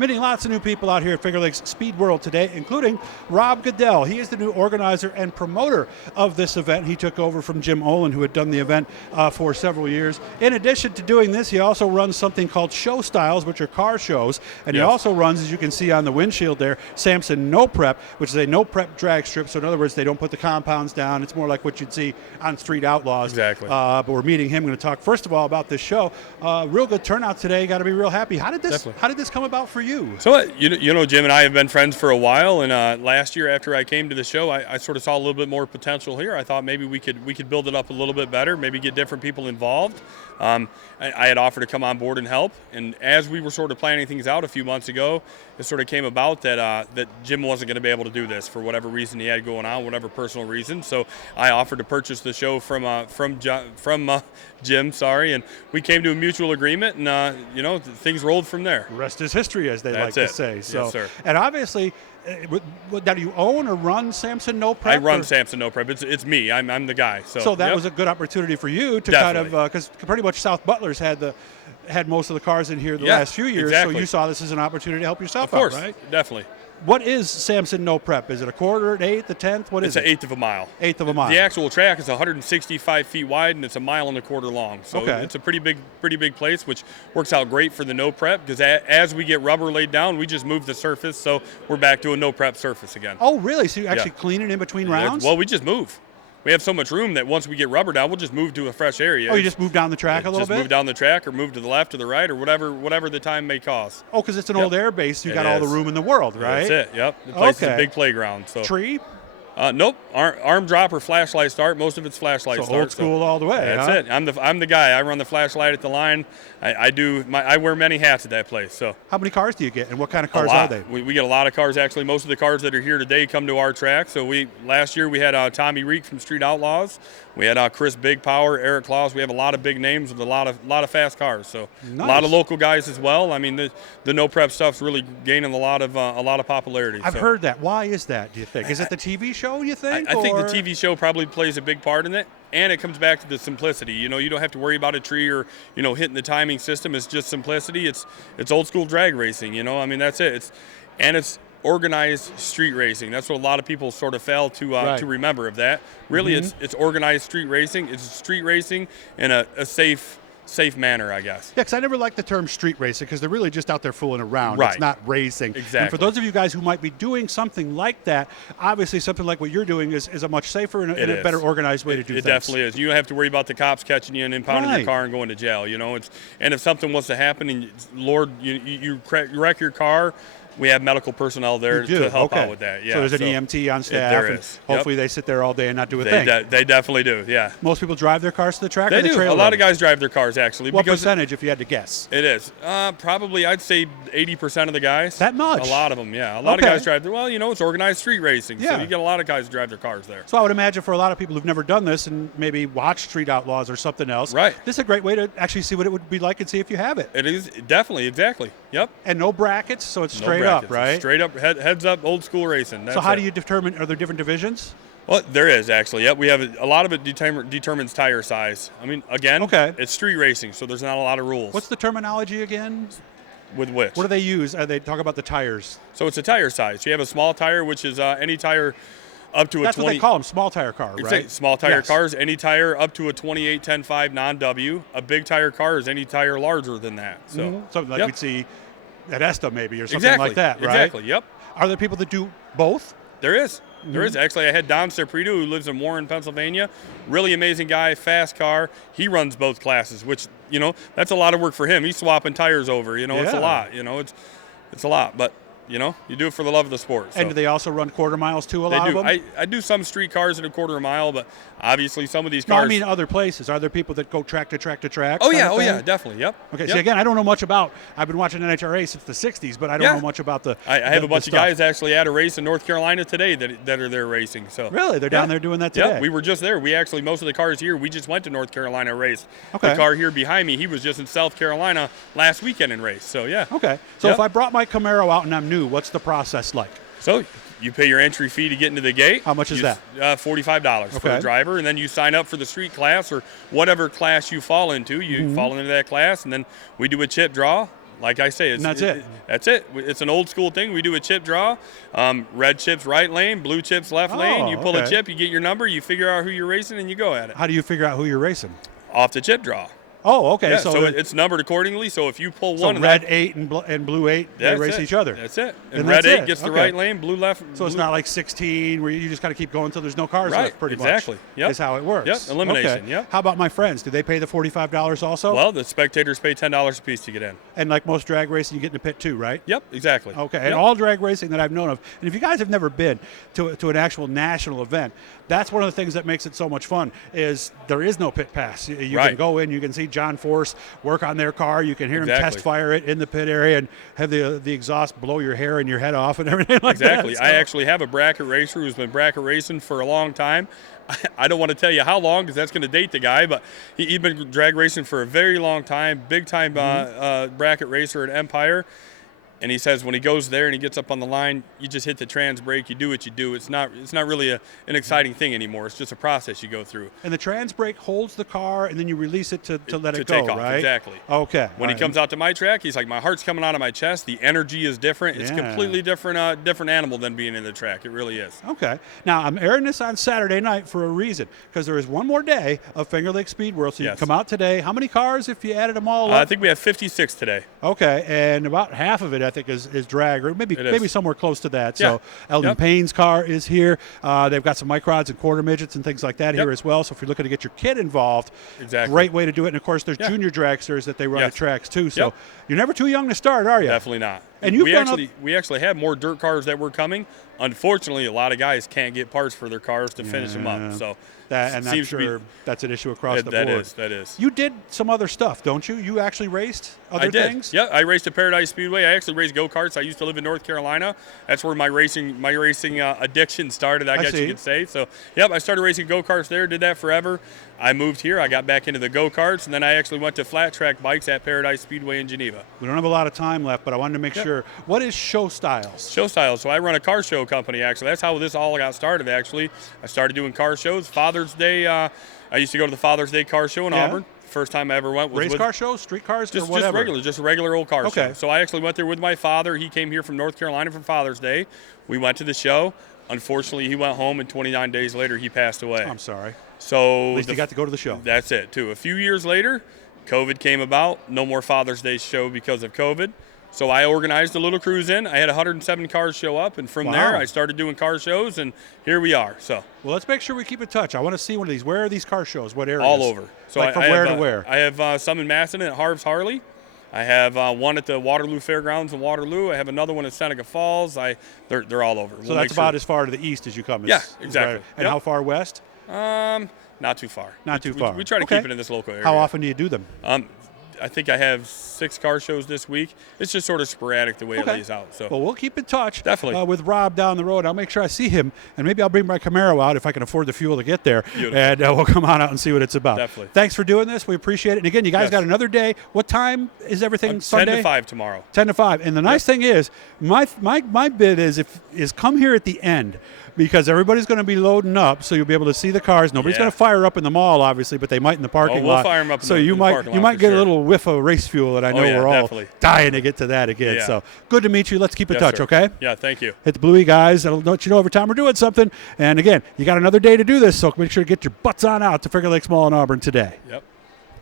Meeting lots of new people out here at Fingerlakes Speedworld today, including Rob Goodell. He is the new organizer and promoter of this event. He took over from Jim Olin, who had done the event for several years. In addition to doing this, he also runs something called Show Styles, which are car shows. And he also runs, as you can see on the windshield there, Samson No Prep, which is a no prep drag strip. So in other words, they don't put the compounds down. It's more like what you'd see on Street Outlaws. Exactly. But we're meeting him. We're going to talk first of all about this show. Real good turnout today. Got to be real happy. How did this come about for you? So, you know, Jim and I have been friends for a while, and last year after I came to the show, I sort of saw a little bit more potential here. I thought maybe we could build it up a little bit better, maybe get different people involved. I had offered to come on board and help, and as we were sort of planning things out a few months ago, it sort of came about that Jim wasn't going to be able to do this for whatever reason he had going on, whatever personal reason. So I offered to purchase the show from Jim, and we came to a mutual agreement, and you know, things rolled from there. The rest is history, as they like to say. So, yes, sir. And obviously, now do you own or run Samson No Prep? I run Samson No Prep. It's me. I'm the guy. So that was a good opportunity for you to kind of, because pretty much South Butler's had most of the cars in here the last few years. Exactly. So you saw this as an opportunity to help yourself out, right? Of course, definitely. What is Samson No Prep? Is it a quarter, an eighth, a tenth? What is it? It's an eighth of a mile. Eighth of a mile. The actual track is 165 feet wide, and it's a mile and a quarter long. So it's a pretty big place, which works out great for the no prep, because as we get rubber laid down, we just move the surface, so we're back to a no prep surface again. Oh, really? So you actually clean it in between rounds? Well, we just move. We have so much room that once we get rubber down, we'll just move to a fresh area. Oh, you just move down the track a little bit? Just move down the track or move to the left or the right or whatever the time may cause. Oh, because it's an old air base. You got all the room in the world, right? That's it, yep. The place is a big playground. So. Tree? Nope. Arm drop or flashlight start. Most of it's flashlight start. Old school all the way. That's it. I'm the guy. I run the flashlight at the line. I wear many hats at that place. So how many cars do you get, and what kind of cars are they? We get a lot of cars actually. Most of the cars that are here today come to our track. So last year we had Tommy Reek from Street Outlaws. We had Chris Big Power, Eric Claus. We have a lot of big names with a lot of fast cars. So nice. A lot of local guys as well. I mean the no prep stuff's really gaining a lot of popularity. I've heard that. Why is that? Do you think? Is it the TV show? You think? I think the TV show probably plays a big part in it, and it comes back to the simplicity. You know, you don't have to worry about a tree or hitting the timing system. It's just simplicity. It's old school drag racing. You know, I mean that's it. It's organized street racing. That's what a lot of people sort of fail to remember of that. Really, it's organized street racing. It's street racing in a safe manner, I guess. Yeah, because I never liked the term street racing, because they're really just out there fooling around. Right. It's not racing. Exactly. And for those of you guys who might be doing something like that, obviously something like what you're doing is a much safer and a better organized way to do things. It definitely is. You don't have to worry about the cops catching you and impounding your car and going to jail. You know, and if something was to happen and Lord, you wreck your car, we have medical personnel there to help out with that. Yeah. So there's an EMT on staff. There is. Hopefully they sit there all day and not do a thing. They definitely do, yeah. Most people drive their cars to the track? They do. A lot of guys drive their cars, actually. What percentage, if you had to guess? It is. Probably, I'd say 80% of the guys. That much? A lot of them, yeah. A lot of guys drive their, it's organized street racing, so you get a lot of guys who drive their cars there. So I would imagine for a lot of people who've never done this and maybe watched Street Outlaws or something else, right. This is a great way to actually see what it would be like and see if you have it. It is, definitely, exactly. Yep. And no brackets, so it's straight up, right? Straight up, heads up, old school racing. So how do you determine, are there different divisions? Well, there is actually. Yep, we have a lot of it determines tire size. I mean, again, it's street racing, so there's not a lot of rules. What's the terminology again? With which? What do they use? They talk about the tires. So it's a tire size. You have a small tire, which is any tire up to That's 20. what they call them, small tire car, right? Small tire cars, any tire up to a 28 10.5 non-W. A big tire car is any tire larger than that. So something like we'd see at ESTA maybe or something like that, right? Exactly, yep. Are there people that do both? There is. There is. Actually, I had Don Serprito, who lives in Warren, Pennsylvania. Really amazing guy, fast car. He runs both classes, which, that's a lot of work for him. He's swapping tires over. It's a lot. It's a lot. But, you do it for the love of the sport. So. And do they also run quarter miles too, a lot of them? I do some street cars at a quarter of a mile, but obviously some of these cars. No, I mean other places. Are there people that go track to track to track? Oh, yeah, definitely, yep. Okay, see, again, I don't know much about, I've been watching NHRA since the 60s, but I don't know much about the I have a bunch of guys actually at a race in North Carolina today that are there racing. So really? They're down there doing that today? Yeah, we were just there. We actually, most of the cars here, we just went to North Carolina race. Okay. The car here behind me, he was just in South Carolina last weekend and race, so yeah. Okay, so if I brought my Camaro out and I'm new, what's the process like? So you pay your entry fee to get into the gate. How much is that? $45 for the driver, and then you sign up for the street class or whatever class you fall into. You fall into that class, and then we do a chip draw. Like I say, that's it. That's it. It's an old school thing. We do a chip draw. Red chips right lane, blue chips left lane. You pull a chip, you get your number, you figure out who you're racing, and you go at it. How do you figure out who you're racing? Off the chip draw. Oh, okay. Yeah, so it's numbered accordingly. So if you pull one, so red 8 and blue 8, they race each other. That's it. And red 8 gets the right lane, blue left. So it's not like 16 where you just got to keep going until there's no cars left. Pretty much. Exactly. Yep. Is how it works. Yep. Elimination. Okay. Yep. How about my friends? Do they pay the $45 also? Well, the spectators pay $10 a piece to get in. And like most drag racing, you get in the pit too, right? Yep. Exactly. Okay. Yep. And all drag racing that I've known of, and if you guys have never been to an actual national event, that's one of the things that makes it so much fun. Is there is no pit pass. You can go in, you can see John Force work on their car. You can hear him test fire it in the pit area and have the exhaust blow your hair and your head off and everything like that. Exactly. I actually have a bracket racer who's been bracket racing for a long time. I don't want to tell you how long because that's going to date the guy, but he's been drag racing for a very long time, big time bracket racer at Empire. And he says when he goes there and he gets up on the line, you just hit the trans brake, you do what you do. It's not really an exciting thing anymore. It's just a process you go through. And the trans brake holds the car, and then you release it to let it go, take off, right? Exactly. Okay. When he comes out to my track, he's like, my heart's coming out of my chest. The energy is different. It's completely different animal than being in the track. It really is. Okay. Now, I'm airing this on Saturday night for a reason, because there is one more day of Fingerlakes Speedworld, so you can come out today. How many cars if you added them all up? I think we have 56 today. Okay, and about half of it, I think, is drag, or maybe somewhere close to that. So Eldon Payne's car is here. They've got some microds and quarter midgets and things like that here as well. So if you're looking to get your kid involved, great way to do it. And, of course, there's junior dragsters that they run at tracks, too. So you're never too young to start, are you? Definitely not. And we actually have more dirt cars that were coming. Unfortunately, a lot of guys can't get parts for their cars to finish them up. So I'm sure that's an issue across the board. That is. You did some other stuff, don't you? You actually raced other things? Yeah, I raced at Paradise Speedway. I actually raced go-karts. I used to live in North Carolina. That's where my racing addiction started, I guess you could say. So, I started racing go-karts there, did that forever. I moved here. I got back into the go-karts, and then I actually went to flat track bikes at Paradise Speedway in Geneva. We don't have a lot of time left, but I wanted to make sure. What is Show Styles? Show Styles. So I run a car show company, actually. That's how this all got started, actually. I started doing car shows. Father's Day, I used to go to the Father's Day car show in Auburn. First time I ever went was car shows, street cars, or whatever? Just a regular old car show. So I actually went there with my father. He came here from North Carolina for Father's Day. We went to the show. Unfortunately, he went home, and 29 days later, he passed away. I'm sorry. So at least you got to go to the show. That's it, too. A few years later, COVID came about. No more Father's Day show because of COVID. So I organized a little cruise in. I had 107 cars show up, and from there I started doing car shows, and here we are. So well, let's make sure we keep in touch. I want to see one of these. Where are these car shows? What areas? All over. So from where to where? I have some in Masson at Harv's Harley. I have one at the Waterloo Fairgrounds in Waterloo. I have another one at Seneca Falls. They're all over. So that's about as far to the east as you come. Yeah, exactly. Right. And how far west? Not too far. Not too far. We try to keep it in this local area. How often do you do them? I think I have 6 car shows this week. It's just sort of sporadic the way it lays out. So well, we'll keep in touch. Definitely. With Rob down the road. I'll make sure I see him, and maybe I'll bring my Camaro out if I can afford the fuel to get there. Beautiful. And we'll come on out and see what it's about. Definitely. Thanks for doing this. We appreciate it. And again, you guys got another day. What time is everything Sunday? 10 to 5 tomorrow. 10 to 5. And the nice thing is, my bid is come here at the end, because everybody's going to be loading up, so you'll be able to see the cars. Nobody's going to fire up in the mall, obviously, but they might in the parking lot. We'll fire them up so in you the parking lot. You might get a little whiff of race fuel, and I know we're all dying to get to that again. Yeah. So good to meet you. Let's keep in touch, sir. okay? Yeah, thank you. Hit the Bluey guys. I'll let you know every time we're doing something. And again, you got another day to do this, so make sure to get your butts on out to Fingerlakes Mall in Auburn today. Yep.